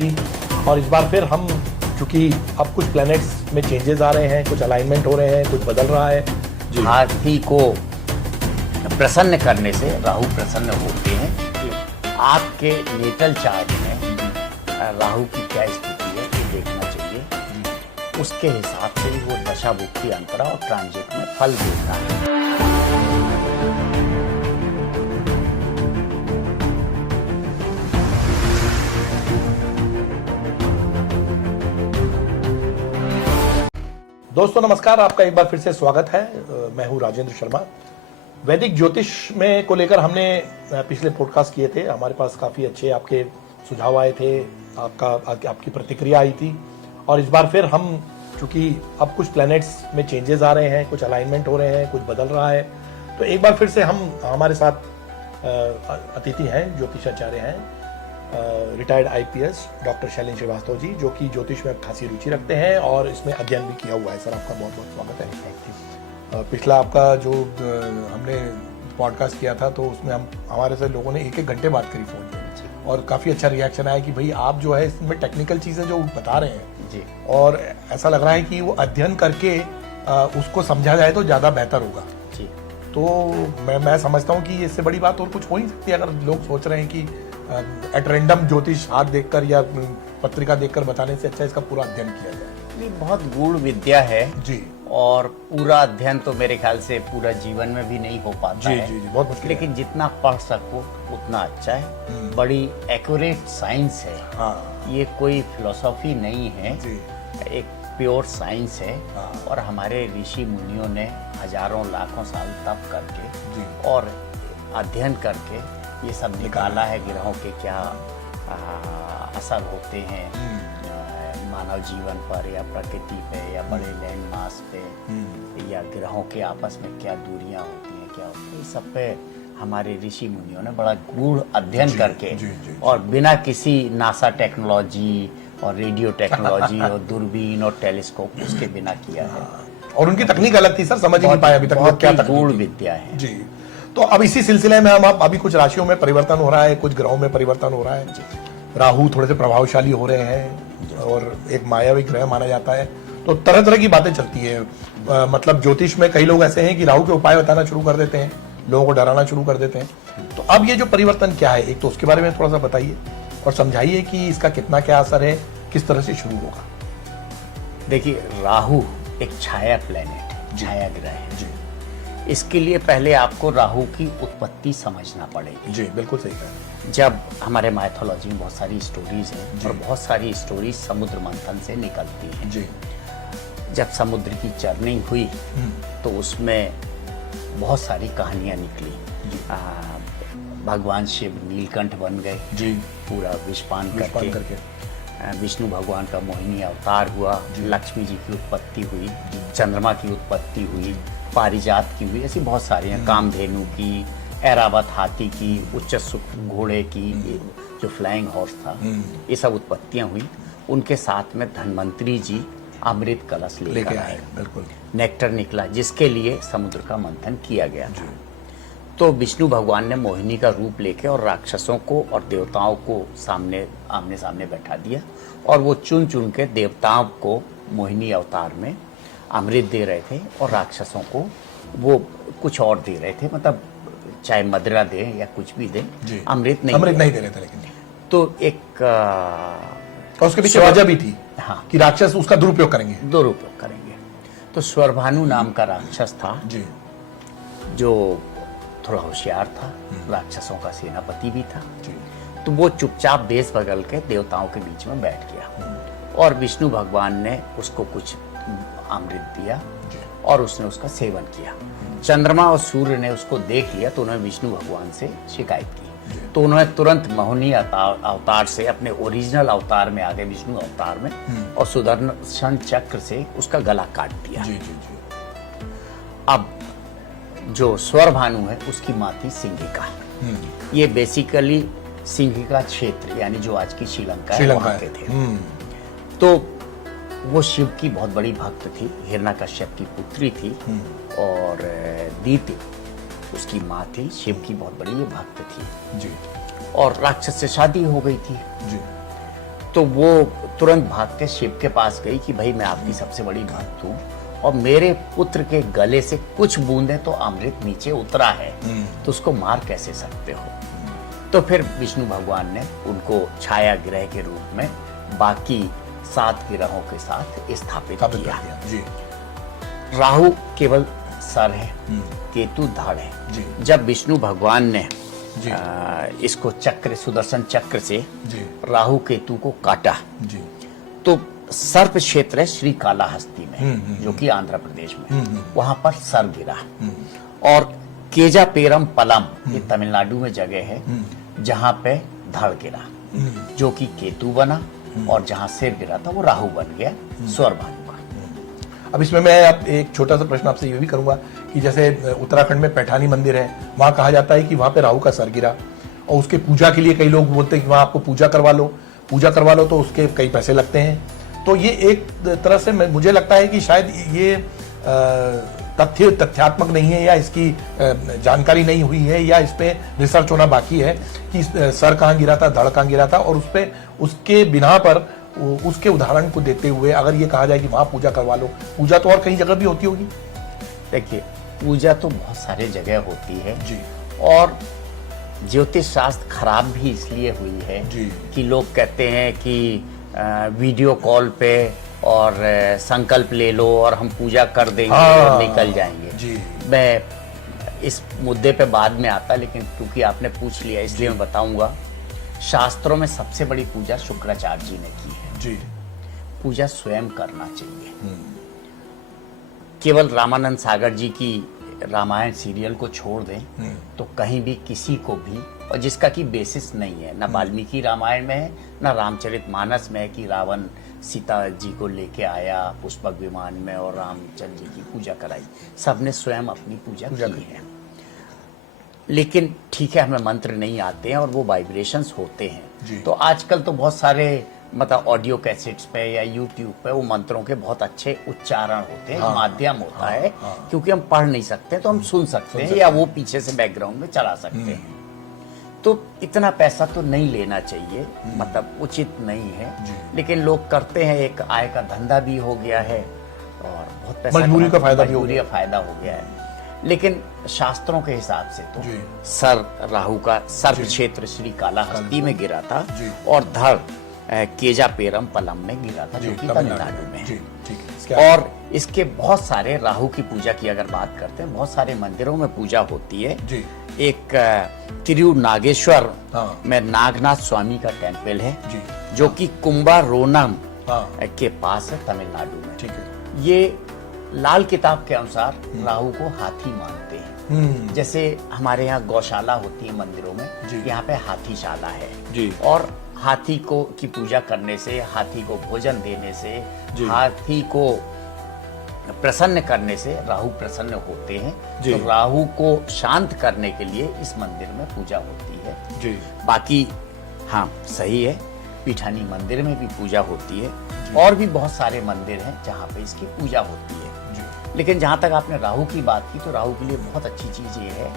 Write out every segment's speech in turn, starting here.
थी। और इस बार फिर हम, चूंकि अब कुछ प्लैनेट्स में चेंजेस आ रहे हैं, कुछ अलाइनमेंट हो रहे हैं, कुछ बदल रहा है। हाथी को प्रसन्न करने से राहु प्रसन्न होते हैं। आपके नेटल चार्ट में राहु की क्या स्थिति है ये देखना चाहिए। उसके हिसाब से ही वो दशा बुद्धि अंतरा और ट्रांजिट में फल देता है। दोस्तों नमस्कार, आपका एक बार फिर से स्वागत है। मैं हूं राजेंद्र शर्मा। वैदिक ज्योतिष में को लेकर हमने पिछले पॉडकास्ट किए थे। हमारे पास काफ़ी अच्छे आपके सुझाव आए थे, आपकी प्रतिक्रिया आई थी। और इस बार फिर हम, चूंकि अब कुछ प्लैनेट्स में चेंजेस आ रहे हैं, कुछ अलाइनमेंट हो रहे हैं, कुछ बदल रहा है, तो एक बार फिर से हमारे साथ अतिथि हैं, ज्योतिषाचार्य हैं, retired IPS doctor Shailendra Srivastava ji, जो कि ज्योतिष में खासी रुचि रखते हैं और इसमें अध्ययन भी किया हुआ है। सर, आपका बहुत बहुत स्वागत है। पिछला आपका जो हमने पॉडकास्ट किया था, तो उसमें हमारे से लोगों ने एक घंटे बात करी फोन पे, और काफ़ी अच्छा रिएक्शन आया कि भाई आप जो है इसमें टेक्निकल चीज़ें जो बता रहे हैं जी, और ऐसा लग रहा है कि वो अध्ययन करके उसको समझा जाए तो ज़्यादा बेहतर होगा जी। तो मैं समझता हूँ कि इससे बड़ी बात और कुछ हो ही सकती है। अगर लोग सोच रहे हैं कि एट रैंडम ज्योतिष हाथ देखकर या पत्रिका देखकर बताने से अच्छा इसका पूरा अध्ययन किया जाए। ये बहुत गूढ़ विद्या है जी, और पूरा अध्ययन तो मेरे ख्याल से पूरा जीवन में भी नहीं हो पाता है। जी, बहुत मुश्किल लेकिन जितना पढ़ सको उतना अच्छा है। बड़ी एक्यूरेट साइंस है। हाँ, ये कोई फिलोसॉफी नहीं है, जी, एक प्योर साइंस है। हाँ। और और हमारे ऋषि मुनियों ने हजारों लाखों साल तप करके जी, और अध्ययन करके ये सब निकाला है। ग्रहों के क्या असर होते हैं मानव जीवन पर या प्रकृति पे या बड़े लैंड मास पे या ग्रहों के आपस में क्या दूरियां होती हैं, क्या होती है, इस सब पे हमारे ऋषि मुनियों ने बड़ा गूढ़ अध्ययन करके और बिना किसी नासा टेक्नोलॉजी और रेडियो टेक्नोलॉजी और दूरबीन और टेलीस्कोप उसके बिना किया है। और उनकी तकनीक अलग थी सर, समझ ही नहीं पाया अभी तक लोग क्या गूढ़ विद्या है। जी, तो अब इसी सिलसिले में हम अभी कुछ राशियों में परिवर्तन हो रहा है, कुछ ग्रहों में परिवर्तन हो रहा है। राहु थोड़े से प्रभावशाली हो रहे हैं और एक मायावी ग्रह माना जाता है, तो तरह तरह की बातें चलती है। मतलब ज्योतिष में कई लोग ऐसे हैं कि राहु के उपाय बताना शुरू कर देते हैं, लोगों को डराना शुरू कर देते हैं। तो अब ये जो परिवर्तन क्या है, एक तो उसके बारे में थोड़ा सा बताइए और समझाइए कि इसका कितना क्या असर है, किस तरह से शुरू होगा। देखिए, राहु एक छाया प्लेनेट, छाया ग्रह है। जी, इसके लिए पहले आपको राहु की उत्पत्ति समझना पड़ेगी। जी, बिल्कुल सही कहा। जब हमारे माइथोलॉजी में बहुत सारी स्टोरीज हैं और बहुत सारी स्टोरीज समुद्र मंथन से निकलती हैं। जी, जब समुद्र की चर्निंग हुई तो उसमें बहुत सारी कहानियां निकली। भगवान शिव नीलकंठ बन गए, जी, पूरा विषपान करके। विष्णु भगवान का मोहिनी अवतार हुआ, लक्ष्मी जी की उत्पत्ति हुई, चंद्रमा की उत्पत्ति हुई, पारिजात की हुई, ऐसी बहुत सारी हैं, कामधेनु की, ऐरावत हाथी की, उच्च सुख घोड़े की, जो फ्लाइंग हॉर्स था, ये सब उत्पत्तियां हुई। उनके साथ में धन्वंतरी जी अमृत कलश लेकर आए, बिल्कुल नेक्टर निकला, जिसके लिए समुद्र का मंथन किया गया था। तो विष्णु भगवान ने मोहिनी का रूप लेके और राक्षसों को और देवताओं को आमने सामने बैठा दिया, और वो चुन चुन के देवताओं को मोहिनी अवतार में अमृत दे रहे थे और राक्षसों को वो कुछ और दे रहे थे, मतलब चाहे मदिरा दे या कुछ भी दे, अमृत नहीं दे रहे थे। लेकिन तो एक और उसके पीछे वजह भी थी, हाँ, कि राक्षस उसका दुरुपयोग करेंगे। तो स्वरभानु नाम का राक्षस था जी, जो थोड़ा होशियार था, राक्षसों का सेनापति भी था। जी, तो वो चुपचाप बेस बदल के देवताओं के बीच में बैठ गया और विष्णु भगवान ने उसको कुछ अमृत दिया और उसने उसका सेवन किया। चंद्रमा और सूर्य ने उसको देख लिया तो उन्होंने विष्णु भगवान से शिकायत की, तो उन्होंने तुरंत मोहिनी अवतार से अपने ओरिजिनल अवतार में आ गए, विष्णु अवतार में, और सुदर्शन चक्र से उसका गला काट दिया। जी, जी, जी। अब जो स्वरभानु है उसकी माँ थी सिंहिका। ये बेसिकली सिंहिका क्षेत्र यानी जो आज की श्रीलंका है, वहाँ के थे। तो वो शिव की बहुत बड़ी भक्त थी, हिरण्यकश्यप की पुत्री थी, और दीति उसकी माँ थी, शिव की बहुत बड़ी भक्त थी जी। और राक्षस से शादी हो गई थी। जी। तो वो तुरंत भाग के शिव के पास गई कि भाई मैं आपकी सबसे बड़ी भक्त हूँ और मेरे पुत्र के गले से कुछ बूंदे तो अमृत नीचे उतरा है, तो उसको मार कैसे सकते हो। तो फिर विष्णु भगवान ने उनको छाया ग्रह के रूप में बाकी 7 ग्रहों के साथ स्थापित किया। जी। राहु केवल सर है, केतु धड़ है। जी। जब विष्णु भगवान ने जी। इसको चक्र, सुदर्शन चक्र से जी। राहु केतु को काटा, जी। तो सर्प क्षेत्र है श्री कालाहस्ती में, जो कि आंध्र प्रदेश में, वहां पर सर गिरा। और केजा पेरम पलम, ये तमिलनाडु में जगह है, जहां पे धड़ गिरा, जो कि केतु बना, और जहां सिर गिरा था वो राहु बन गया, स्वर भानु का। अब इसमें मैं एक छोटा सा प्रश्न आपसे ये भी करूंगा कि जैसे उत्तराखंड में पैठानी मंदिर है, वहां कहा जाता है कि वहां पे राहु का सर गिरा, और उसके पूजा के लिए कई लोग बोलते हैं कि वहां आपको पूजा करवा लो तो उसके कई पैसे लगते हैं। तो ये एक तरह से मुझे लगता है कि शायद ये तथ्यात्मक नहीं है, या इसकी जानकारी नहीं हुई है, या इस पे रिसर्च होना बाकी है कि सर कहाँ गिरा था, धड़ कहाँ गिरा था, और उस पे उसके बिना पर उसके उदाहरण को देते हुए अगर ये कहा जाए कि वहां पूजा करवा लो, पूजा तो और कई जगह भी होती होगी। देखिए, पूजा तो बहुत सारे जगह होती है जी। और ज्योतिष शास्त्र खराब भी इसलिए हुई है जी। कि लोग कहते हैं कि वीडियो कॉल पे और संकल्प ले लो और हम पूजा कर देंगे और निकल जाएंगे। जी। मैं इस मुद्दे पे बाद में आता, लेकिन क्योंकि आपने पूछ लिया इसलिए मैं बताऊंगा। शास्त्रों में सबसे बड़ी पूजा शुक्राचार्य जी ने की है। जी। पूजा स्वयं करना चाहिए। केवल रामानंद सागर जी की रामायण सीरियल को छोड़ दें तो कहीं भी किसी को भी, और जिसका की बेसिस नहीं है, ना वाल्मीकि रामायण में है, ना रामचरितमानस में है कि रावण सीता जी को लेके आया पुष्पक विमान में और रामचंद्र जी की पूजा कराई। सबने स्वयं अपनी पूजा की है। लेकिन ठीक है, हमें मंत्र नहीं आते हैं और वो वाइब्रेशंस होते हैं, तो आजकल तो बहुत सारे मतलब ऑडियो कैसेट्स पे या यूट्यूब पे वो मंत्रों के बहुत अच्छे उच्चारण होते हैं, माध्यम होता है, क्योंकि हम पढ़ नहीं सकते तो हम सुन सकते हैं या वो पीछे से बैकग्राउंड में चला सकते हैं। तो इतना पैसा तो नहीं लेना चाहिए, मतलब उचित नहीं है, लेकिन लोग करते हैं, एक आय का धंधा भी हो गया है और बहुत पैसा, मजबूरी का फायदा हो गया है। लेकिन शास्त्रों के हिसाब से तो सर राहु का सर्प क्षेत्र श्री कालाहस्ती में गिरा था और धड़ केजा पेरम पलम में गिरा था, जो कि तमिलनाडु में है। और इसके बहुत सारे राहु की पूजा की अगर बात करते हैं, बहुत सारे मंदिरों में पूजा होती है। एक तिरु नागेश्वर में नागनाथ स्वामी का टेम्पल है, जो कि कुंभारोनम के पास है, तमिलनाडु में। ये लाल किताब के अनुसार राहु को हाथी मानते हैं। जैसे हमारे यहाँ गौशाला होती है मंदिरों में, यहाँ पे हाथीशाला है, और हाथी को की पूजा करने से, हाथी को भोजन देने से, हाथी को प्रसन्न करने से राहु प्रसन्न होते हैं। तो राहु को शांत करने के लिए इस मंदिर में पूजा होती है। बाकी हाँ, सही है, पीठानी मंदिर में भी पूजा होती है, और भी बहुत सारे मंदिर हैं जहाँ पे इसकी पूजा होती है। लेकिन जहाँ तक आपने राहु की बात की, तो राहु के लिए बहुत अच्छी चीज ये है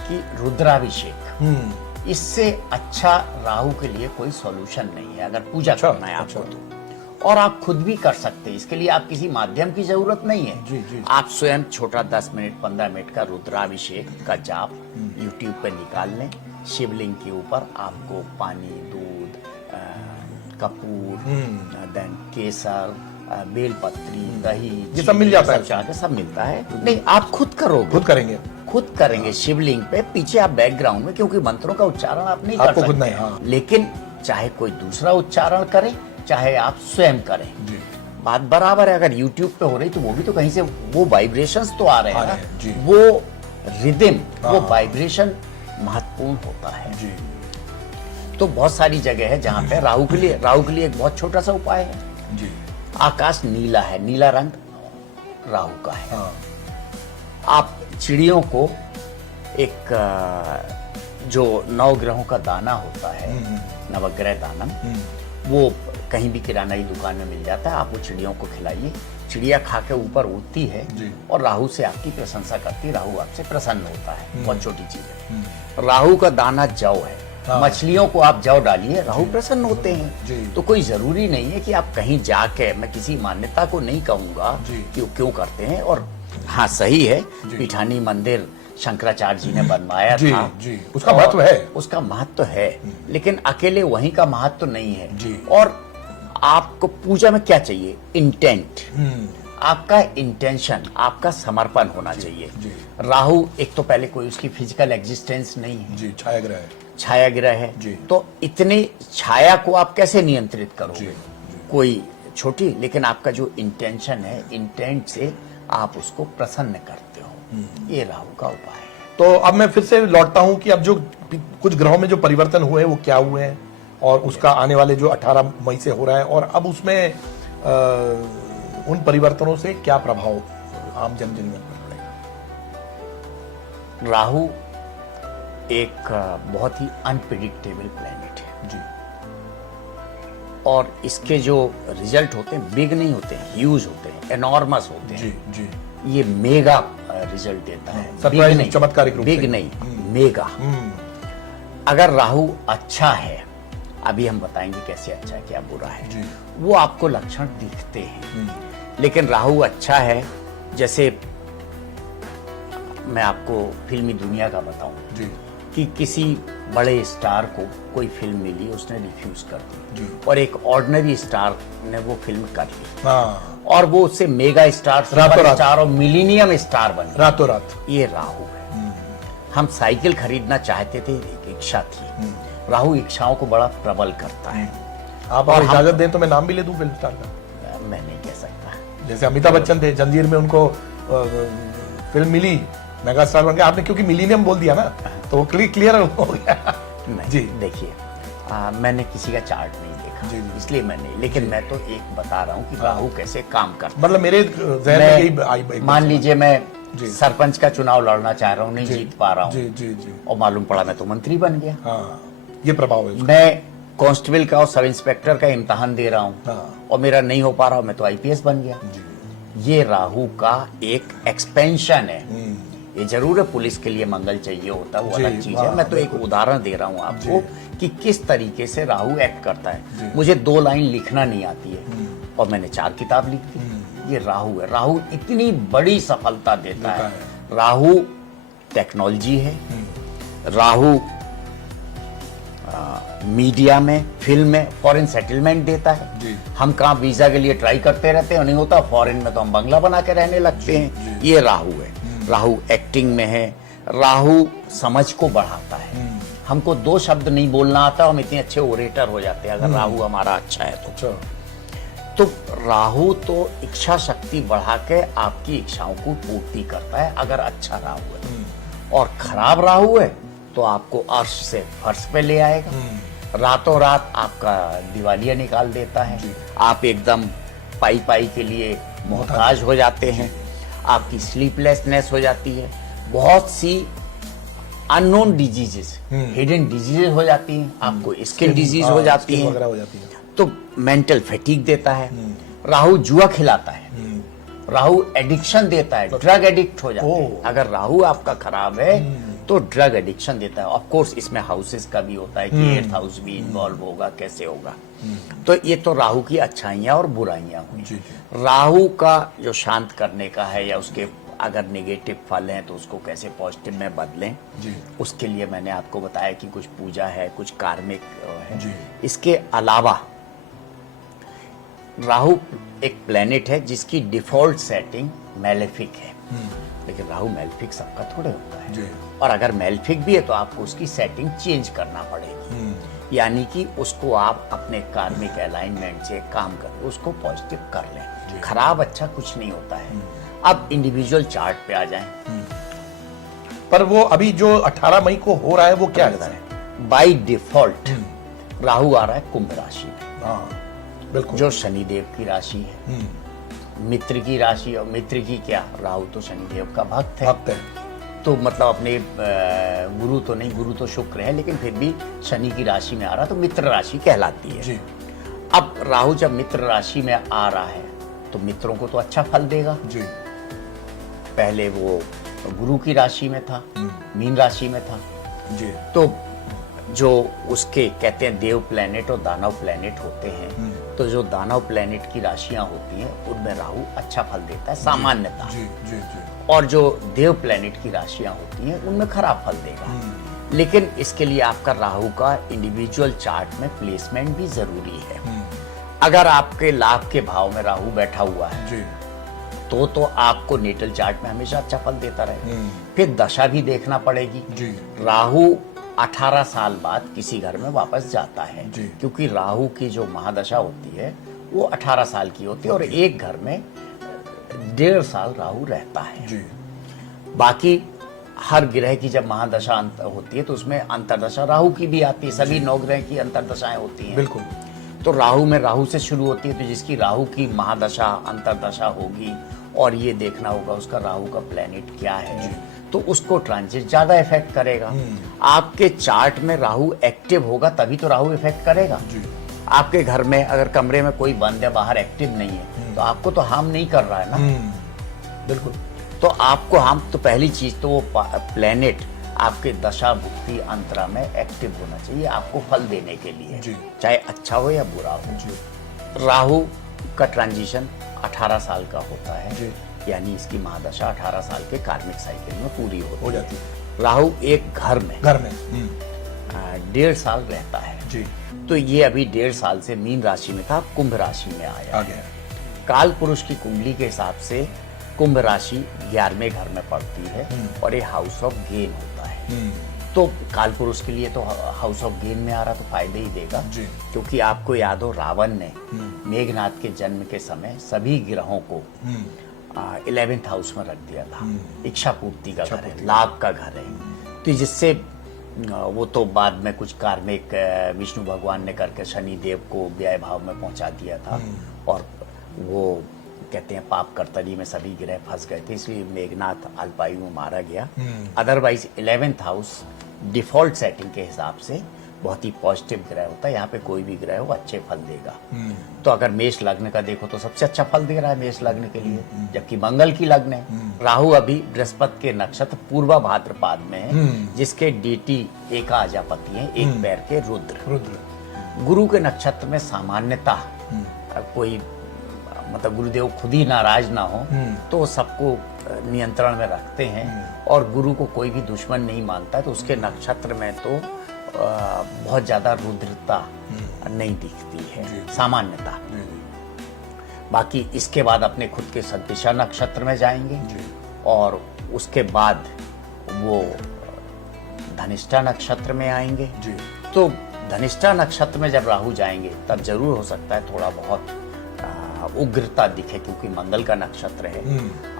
कि रुद्राभिषेक, इससे अच्छा राहु के लिए कोई सॉल्यूशन नहीं है अगर पूजा करना है आपको तो। और आप खुद भी कर सकते हैं, इसके लिए आप किसी माध्यम की जरूरत नहीं है। आप स्वयं छोटा 10 मिनट 15 मिनट का रुद्राभिषेक का जाप यूट्यूब पे निकाल लें। शिवलिंग के ऊपर आपको पानी, दूध, कपूर, देन केसर, बेलपत्री, दही, ये सब मिल जाता है, सब मिलता है। नहीं, आप खुद करोगे, खुद करेंगे शिवलिंग पे, पीछे आप बैकग्राउंड में, क्योंकि मंत्रों का उच्चारण आप नहीं कर सकते, लेकिन चाहे कोई दूसरा उच्चारण करे, चाहे आप स्वयं करें, बात बराबर है। अगर यूट्यूब पे हो रही तो वो भी तो कहीं से वो वाइब्रेशंस तो आ रहे हैं ना, वो रिदम, वो वाइब्रेशन महत्वपूर्ण होता है। तो बहुत सारी जगह है जहाँ पे राहु के लिए एक बहुत छोटा सा उपाय है। आकाश नीला है, नीला रंग राहु का है। आप चिड़ियों को एक जो 9 ग्रहों का दाना होता है, नवग्रह दानम, वो कहीं भी किराना की दुकान में मिल जाता है, आप वो चिड़ियों को खिलाइए। चिड़िया खा के ऊपर उड़ती है और राहु से आपकी प्रशंसा करती है, राहु आपसे प्रसन्न होता है। बहुत छोटी चीज है। राहु का दाना जौ है, हाँ। मछलियों को आप जौ डालिए, राहु प्रसन्न होते जी। हैं। तो कोई जरूरी नहीं है कि आप कहीं जाके, मैं किसी मान्यता को नहीं कहूंगा जी। कि वो क्यों करते हैं। और हाँ, सही है, जी। पीठानी मंदिर शंकराचार्य जी ने बनवाया जी, था। जी, उसका और महत्व है। उसका महत्व है, लेकिन अकेले वहीं का महत्व नहीं है। जी। और आपको पूजा में क्या चाहिए? इंटेंट, आपका इंटेंशन, आपका समर्पण होना चाहिए। जी। राहु एक तो पहले कोई उसकी फिजिकल एग्जिस्टेंस नहीं है, जी, छाया ग्रह है। छाया ग्रह है। जी। तो इतने छाया को आप कैसे नियंत्रित करोगे? जी, कोई छोटी, लेकिन आपका जो इंटेंशन है, इंटेंट से आप उसको प्रसन्न करते हो। ये राहु का उपाय है। तो अब मैं फिर से लौटता हूं कि अब जो कुछ ग्रहों में जो परिवर्तन हुए हैं वो क्या हुए हैं, और उसका आने वाले जो 18 मई से हो रहा है, और अब उसमें उन परिवर्तनों से क्या प्रभाव आम जनजीवन में पड़ेगा? राहु एक बहुत ही अनप्रिडिक्टेबल प्लेनेट है, जी, और इसके जो रिजल्ट होते हैं बिग नहीं होते हैं, ह्यूज होते हैं, एनॉर्मस होते जी, हैं। जी। ये मेगा रिजल्ट देता है, सरप्राइज, बिग नहीं, चमत्कारिक रूप बिग से। नहीं, मेगा। अगर राहु अच्छा है, अभी हम बताएंगे कैसे अच्छा है क्या बुरा है, जी। वो आपको लक्षण दिखते हैं। लेकिन राहु अच्छा है, जैसे मैं आपको फिल्मी दुनिया का बताऊं जी, कि किसी बड़े स्टार को कोई फिल्म मिली, उसने रिफ्यूज कर दी, जी। और एक ऑर्डिनरी स्टार ने वो फिल्म कर ली, हाँ, और वो उससे मेगा स्टार, रातों सुपर रात। स्टार और मिलीनियम स्टार बन गया। रातों रात। ये राहु है। हम साइकिल खरीदना चाहते थे, एक इच्छा थी। राहु इच्छाओं को बड़ा प्रबल करता है। आप और अगर हम- इजाजत दें तो मैं नाम भी ले दूं फिल्म स्टार का। मैं नहीं कह सकता। जैसे अमिताभ बच्चन थे, जंजीर में उनको फिल्म मिली, मेगा स्टार बन गया। आपने क्योंकि मिलीनियम बोल दिया ना, तो वो क्लियर हो गया। नहीं, जी। देखिए, मैंने किसी का चार्ट नहीं देखा, जी, जी। इसलिए मैं नहीं, लेकिन मैं तो एक बता रहा हूँ कि राहु कैसे काम करता मतलब मेरे जहन में यही आई है। मान लीजिए मैं जी। सरपंच का चुनाव लड़ना चाह रहा हूँ, नहीं जी, जीत पा रहा जी, हूँ, जी, जी। और मालूम पड़ा मैं तो मंत्री बन गया। हाँ, ये प्रभाव है उसका। मैं कांस्टेबल का और सब इंस्पेक्टर का इम्तहान दे रहा हूँ, हाँ। और मेरा नहीं हो पा रहा, मैं तो आईपीएस बन गया। जी। ये राहु का एक एक्सपेंशन है। ये जरूर है, पुलिस के लिए मंगल चाहिए होता है, वो जी, अलग चीज वाह, है। मैं तो एक उदाहरण दे रहा हूँ आपको कि किस तरीके से राहु एक्ट करता जी। है। मुझे 2 लाइन लिखना नहीं आती है, और मैंने 4 किताब लिख दी। ये राहु है। राहु इतनी बड़ी सफलता देता है। राहु टेक्नोलॉजी है। राहु मीडिया में, फिल्म में फॉरेन सेटलमेंट देता है। जी। हम कहाँ वीजा के लिए ट्राई करते रहते हैं, नहीं होता, फॉरेन में तो हम बंगला बना के रहने लगते हैं। ये राहु है। राहु एक्टिंग में है। राहु समझ को बढ़ाता है। हमको 2 शब्द नहीं बोलना आता, हम इतने अच्छे ओरेटर हो जाते हैं अगर राहु हमारा अच्छा है तो। अच्छा। तो राहु तो इच्छा शक्ति बढ़ा के आपकी इच्छाओं को पूर्ति करता है, अगर अच्छा राहु है। और खराब राहु है तो आपको अर्श से फर्श पे ले आएगा, रातों रात आपका दिवालिया निकाल देता है। आप एकदम पाई पाई के लिए मोहताज हो जाते हैं। आपकी स्लीपलेसनेस हो जाती है। बहुत सी अननोन डिजीजेस, हिडन डिजीजेस हो जाती हैं। आपको स्किन डिजीज हो जाती स्किन है। वगैरह हो जाती है। तो मेंटल फैटीग देता है। राहु जुआ खिलाता है। राहु एडिक्शन देता है, ड्रग एडिक्ट हो जाते हैं। अगर राहु आपका खराब है तो ड्रग एडिक्शन देता है। ऑफ कोर्स इसमें हाउसेस का भी होता है कि 8th हाउस भी इन्वॉल्व होगा, कैसे होगा। तो ये तो राहु की अच्छाइयां और बुराइयां हुई। जी, राहु का जो शांत करने का है, या उसके अगर नेगेटिव फल हैं तो उसको कैसे पॉजिटिव में बदलें, जी। उसके लिए मैंने आपको बताया कि कुछ पूजा है, कुछ कार्मिक है। जी। इसके अलावा राहु एक प्लेनेट है जिसकी डिफॉल्ट सेटिंग मैलेफिक है। लेकिन राहु मैलेफिक सबका थोड़े होता है। जी। और अगर मैलेफिक भी है तो आपको उसकी सेटिंग चेंज करना पड़ेगी। यानी कि उसको आप अपने कार्मिक अलाइनमेंट से काम कर उसको पॉजिटिव कर लें। खराब अच्छा कुछ नहीं होता है। अब इंडिविजुअल चार्ट पे आ जाएं। पर वो अभी जो 18 मई को हो रहा है वो क्या है? बाय डिफॉल्ट राहु आ रहा है कुंभ राशि में, हाँ, बिल्कुल। जो शनिदेव की राशि है, मित्र की राशि। और मित्र की क्या, राहु तो शनिदेव का भक्त है। भक्त है। तो मतलब अपने गुरु तो नहीं, गुरु तो शुक्र है, लेकिन फिर भी शनि की राशि में आ रहा तो मित्र राशि कहलाती है। जी। अब राहु जब मित्र राशि में आ रहा है तो मित्रों को तो अच्छा फल देगा। जी। पहले वो गुरु की राशि में था, मीन राशि में था, जी। तो जो उसके कहते हैं देव प्लेनेट और दानव प्लेनेट होते हैं, तो जो दानव प्लेनेट की राशियां होती हैं उनमें राहु अच्छा फल देता है सामान्यतः, जी जी जी। और जो देव प्लेनेट की राशियां होती हैं उनमें खराब फल देगा। लेकिन इसके लिए आपका राहु का इंडिविजुअल चार्ट में प्लेसमेंट भी जरूरी है। अगर आपके लाभ के भाव में राहु बैठा हुआ है जी, तो आपको नेटल चार्ट में हमेशा अच्छा फल देता रहे। फिर दशा भी देखना पड़ेगी जी। राहु 18 साल बाद किसी घर में वापस जाता है, जी। क्योंकि राहु की जो महादशा होती है वो 18 साल की होती है और एक घर में 1.5 साल राहु रहता है। जी। बाकी हर ग्रह की जब महादशा होती है तो उसमें अंतरदशा राहु की भी आती है, सभी 9 ग्रह की अंतरदशाएं होती हैं। बिल्कुल। तो राहु में राहु से शुरू होती है, तो जिसकी राहु की महादशा अंतरदशा होगी और ये देखना होगा उसका राहु का प्लेनेट क्या है, तो उसको ट्रांजिट ज्यादा इफेक्ट करेगा। आपके चार्ट में राहु एक्टिव होगा तभी तो राहु इफेक्ट करेगा। जी। आपके घर में अगर कमरे में कोई बंद है, बाहर एक्टिव नहीं है, तो आपको तो हार्म नहीं कर रहा है ना। बिल्कुल। तो आपको हार्म, तो पहली चीज तो वो प्लेनेट आपके दशा भुक्ति अंतरा में एक्टिव होना चाहिए आपको फल देने के लिए, जी। चाहे अच्छा हो या बुरा हो। जी। राहु का ट्रांजिशन 18 साल का होता है, जी। यानी इसकी महादशा 18 साल के कार्मिक साइकिल में पूरी हो जाती है। राहु एक घर में 1.5 साल रहता है। जी। तो ये अभी 1.5 साल से मीन राशि में था, कुंभ राशि में आया आ है। गया। काल पुरुष की कुंडली के हिसाब से कुंभ राशि 11वें घर में पड़ती है और ये हाउस ऑफ गेन होता है। तो काल पुरुष के लिए तो हाउस ऑफ गेन में आ रहा तो फायदे ही देगा, जी। क्योंकि आपको याद हो रावण ने मेघनाथ के जन्म के समय सभी ग्रहों को 11th हाउस में रख दिया था। इच्छा पूर्ति का घर है, लाभ का घर है, तो जिससे वो तो बाद में कुछ कार्मिक विष्णु भगवान ने करके शनि देव को व्यय भाव में पहुंचा दिया था और वो कहते हैं पाप कर्तरी में सभी ग्रह फंस गए थे, इसलिए मेघनाथ अल्पायु में मारा गया। Otherwise 11th house default setting के हिसाब से बहुत ही पॉजिटिव ग्रह होता है, यहाँ पे कोई भी ग्रह हो अच्छे फल देगा। तो अगर मेष लग्न का देखो तो सबसे अच्छा फल दे रहा है मेष लग्न के लिए, जबकि मंगल की लग्न है। राहु अभी बृहस्पति के नक्षत्र पूर्वा भाद्रपाद में है, जिसके डीटी एकाजापति है, एक पैर के रुद्र। गुरु के नक्षत्र में सामान्यता कोई मतलब गुरुदेव खुद ही नाराज ना हो तो सबको नियंत्रण में रखते हैं और गुरु को कोई भी दुश्मन नहीं मानता है, तो उसके नक्षत्र में तो बहुत ज्यादा रुद्रता नहीं दिखती है, सामान्यता। बाकी इसके बाद अपने खुद के सददिशा नक्षत्र में जाएंगे और उसके बाद वो धनिष्ठा नक्षत्र में आएंगे। तो धनिष्ठा नक्षत्र में जब राहु जाएंगे तब जरूर हो सकता है थोड़ा बहुत उग्रता दिखे, क्योंकि मंगल का नक्षत्र है।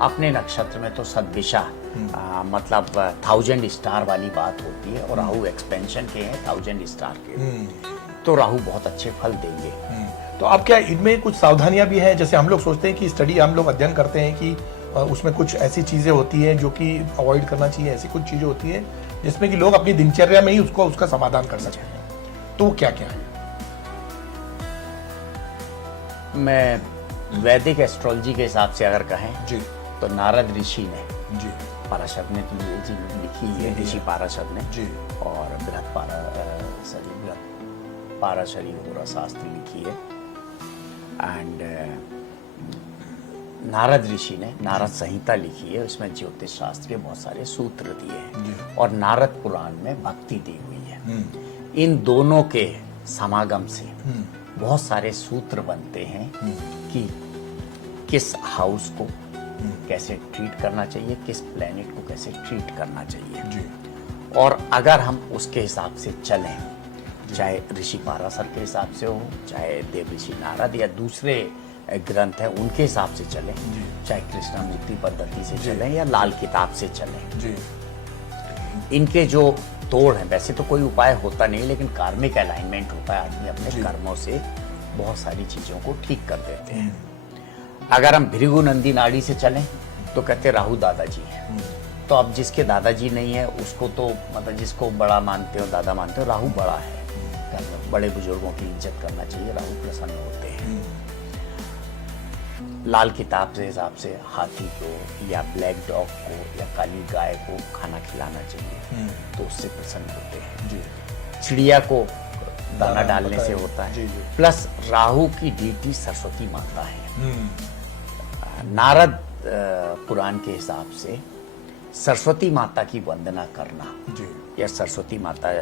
अपने नक्षत्र में तो सददिशा मतलब 1000 स्टार वाली बात होती है और राहु एक्सपेंशन के हैं 1000 स्टार के, तो राहु बहुत अच्छे फल देंगे। तो आप क्या इनमें कुछ सावधानियां भी हैं? जैसे हम लोग सोचते हैं कि स्टडी हम लोग अध्ययन करते हैं कि उसमें कुछ ऐसी चीजें होती हैं जो कि अवॉइड करना चाहिए, ऐसी कुछ चीजें होती है जिसमें कि लोग अपनी दिनचर्या में ही उसका समाधान कर सकते हैं, तो क्या क्या है? मैं वैदिक एस्ट्रोलॉजी के हिसाब से अगर कहें जी, तो नारद ऋषि ने जी, पाराशर ने तो ये चीज लिखी है, ऋषि पाराशर ने जी, और बृहद पाराशरी होरा शास्त्र लिखी है। एंड नारद ऋषि ने नारद संहिता लिखी है, उसमें ज्योतिष शास्त्र के बहुत सारे सूत्र दिए हैं और नारद पुराण में भक्ति दी हुई है। इन दोनों के समागम से बहुत सारे सूत्र बनते हैं कि किस हाउस को कैसे ट्रीट करना चाहिए, किस प्लेनेट को कैसे ट्रीट करना चाहिए जी। और अगर हम उसके हिसाब से चलें, चाहे ऋषि पाराशर के हिसाब से हो, चाहे देव ऋषि नारद या दूसरे ग्रंथ हैं उनके हिसाब से चलें, चाहे कृष्णामूर्ति पद्धति से चलें या लाल किताब से चलें जी। इनके जो तोड़ है, वैसे तो कोई उपाय होता नहीं, लेकिन कार्मिक अलाइनमेंट होता है, आदमी अपने कर्मों से बहुत सारी चीजों को ठीक कर देते हैं। अगर हम भृगु नंदी नाड़ी से चलें तो कहते राहु दादाजी हैं, तो अब जिसके दादाजी नहीं है उसको तो मतलब जिसको बड़ा मानते हो, दादा मानते हो, राहु बड़ा है, बड़े बुजुर्गों की इज्जत करना चाहिए, राहु प्रसन्न होते हैं। लाल किताब के हिसाब से हाथी को या ब्लैक डॉग को या काली गाय को खाना खिलाना चाहिए, तो उससे प्रसन्न होते हैं। चिड़िया को दाना दाना डालने से बताएं। होता है। जी, जी। प्लस राहु की डीटी सरस्वती माता है। हम्म, नारद पुराण के हिसाब से सरस्वती माता की वंदना करना जी, या सरस्वती माता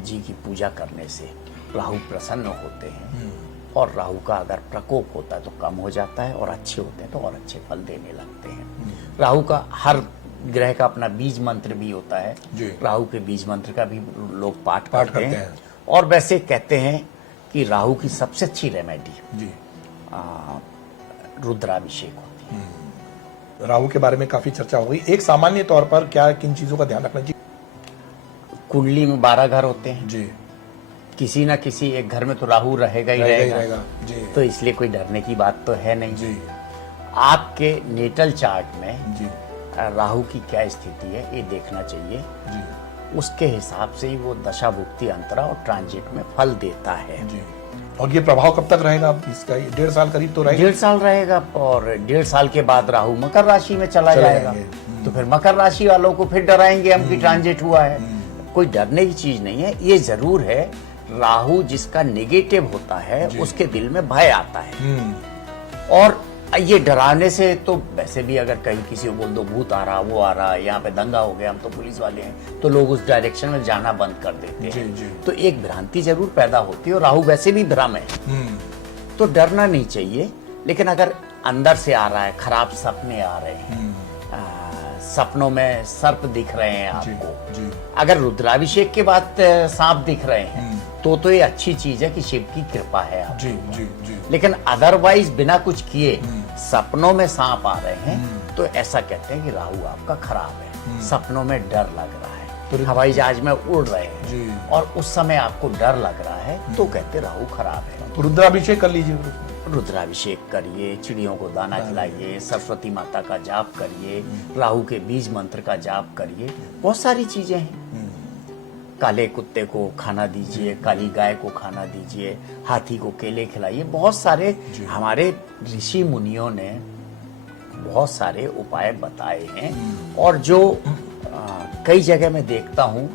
जी की पूजा करने से राहु प्रसन्न होते हैं, और राहु का अगर प्रकोप होता है तो कम हो जाता है, और अच्छे होते हैं तो और अच्छे फल देने लगते हैं। राहु का हर ग्रह का अपना बीज मंत्र भी होता है। जी। राहु के बीज मंत्र का भी लोग पाठ पाठ करते करते हैं। हैं। और वैसे कहते हैं कि राहु की सबसे अच्छी रेमेडी जी। रुद्राभिषेक होती है। राहु के बारे में काफी चर्चा हो गई। एक सामान्य तौर पर क्या किन चीजों का ध्यान रखना चाहिए? कुंडली में 12 घर होते हैं, जी, किसी ना किसी एक घर में तो राहु रहेगा ही रहेगा ही रहेगा, रहेगा। जी, तो इसलिए कोई डरने की बात तो है नहीं। जी, आपके नेटल चार्ट में जी, राहु की क्या स्थिति है ये देखना चाहिए। जी, उसके हिसाब से ही वो दशा भुक्ति अंतरा और ट्रांजिट में फल देता है। जी। और ये प्रभाव कब तक रहेगा इसका? 1.5 साल करीब तो रहेगा। 1.5 साल रहेगा, और 1.5 साल के बाद राहु मकर राशि में चला चले जाएगा। जाएंगे। तो फिर मकर राशि वालों को फिर डराएंगे हम कि ट्रांजिट हुआ है। कोई डरने की चीज नहीं है। ये जरूर है, राहु जिसका नेगेटिव होता है उसके दिल में भय आता है। और ये डराने से तो वैसे भी अगर कहीं किसी को बोल दो भूत आ रहा, वो आ रहा, यहाँ पे दंगा हो गया, हम तो पुलिस वाले हैं, तो लोग उस डायरेक्शन में जाना बंद कर देते हैं। जी, जी। तो एक भ्रांति जरूर पैदा होती है, और राहु वैसे भी भ्रम है, तो डरना नहीं चाहिए। लेकिन अगर अंदर से आ रहा है, खराब सपने आ रहे हैं, सपनों में सर्प दिख रहे हैं आपको, जी, अगर रुद्राभिषेक के बाद सांप दिख रहे हैं, तो ये अच्छी चीज है कि शिव की कृपा है आप। जी, जी, जी। लेकिन अदरवाइज बिना कुछ किए सपनों में सांप आ रहे हैं, तो ऐसा कहते हैं कि राहु आपका खराब है। सपनों में डर लग रहा है, तो हवाई जहाज में उड़ रहे हैं जी। और उस समय आपको डर लग रहा है, तो कहते राहु खराब है। तो रुद्राभिषेक कर लीजिए। रुद्राभिषेक करिए, चिड़ियों को दाना खिलाइए, सरस्वती माता का जाप करिए, राहु के बीज मंत्र का जाप करिए। बहुत सारी चीजें हैं। काले कुत्ते को खाना दीजिए, काली गाय को खाना दीजिए, हाथी को केले खिलाइए। बहुत सारे हमारे ऋषि मुनियों ने बहुत सारे उपाय बताए हैं, और जो कई जगह मैं देखता हूँ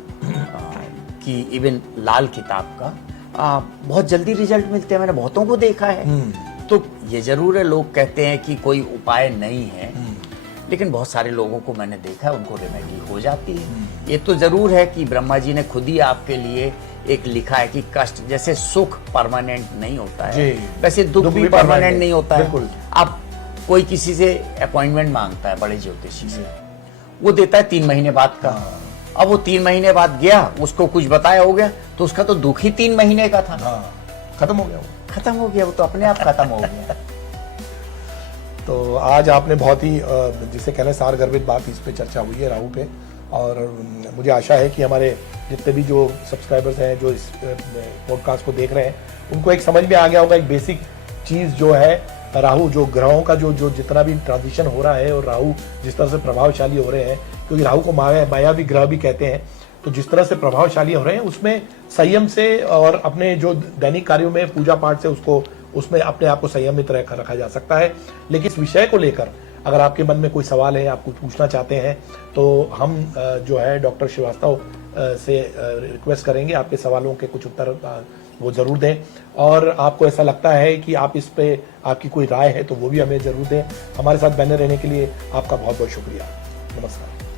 कि इवन लाल किताब का बहुत जल्दी रिजल्ट मिलते हैं। मैंने बहुतों को देखा है। तो ये जरूर है, लोग कहते हैं कि कोई उपाय नहीं है, लेकिन बहुत सारे लोगों को मैंने देखा है, उनको रेमेडी हो जाती है। ये तो जरूर है कि ब्रह्मा जी ने खुद ही आपके लिए एक लिखा है कि कष्ट, जैसे सुख परमानेंट नहीं होता है, वैसे दुख भी परमानेंट नहीं होता है। बिल्कुल। अब कोई किसी से अपॉइंटमेंट मांगता है बड़े ज्योतिषी से, वो देता है 3 महीने बाद का। अब वो 3 महीने बाद गया, उसको कुछ बताया हो गया, तो उसका तो दुख ही 3 महीने का था। खत्म हो गया वो। खत्म हो गया, वो तो अपने आप खत्म हो गया। तो आज आपने बहुत ही जिसे कहने सारगर्भित बात इस पे चर्चा हुई है राहु पे, और मुझे आशा है कि हमारे जितने भी जो सब्सक्राइबर्स हैं जो इस पॉडकास्ट को देख रहे हैं, उनको एक समझ में आ गया होगा, एक बेसिक चीज़ जो है राहु, जो ग्रहों का जो जितना भी ट्रांजिशन हो रहा है, और राहु जिस तरह से प्रभावशाली हो रहे हैं, क्योंकि राहु को मायावी ग्रह भी कहते हैं, तो जिस तरह से प्रभावशाली हो रहे हैं उसमें संयम से और अपने जो दैनिक कार्यों में पूजा पाठ से उसमें अपने आप को संयमित रखा जा सकता है। लेकिन इस विषय को लेकर अगर आपके मन में कोई सवाल है, आप कुछ पूछना चाहते हैं, तो हम जो है डॉक्टर श्रीवास्तव से रिक्वेस्ट करेंगे आपके सवालों के कुछ उत्तर वो ज़रूर दें। और आपको ऐसा लगता है कि आप इस पे आपकी कोई राय है तो वो भी हमें ज़रूर दें। हमारे साथ बने रहने के लिए आपका बहुत बहुत शुक्रिया। नमस्कार।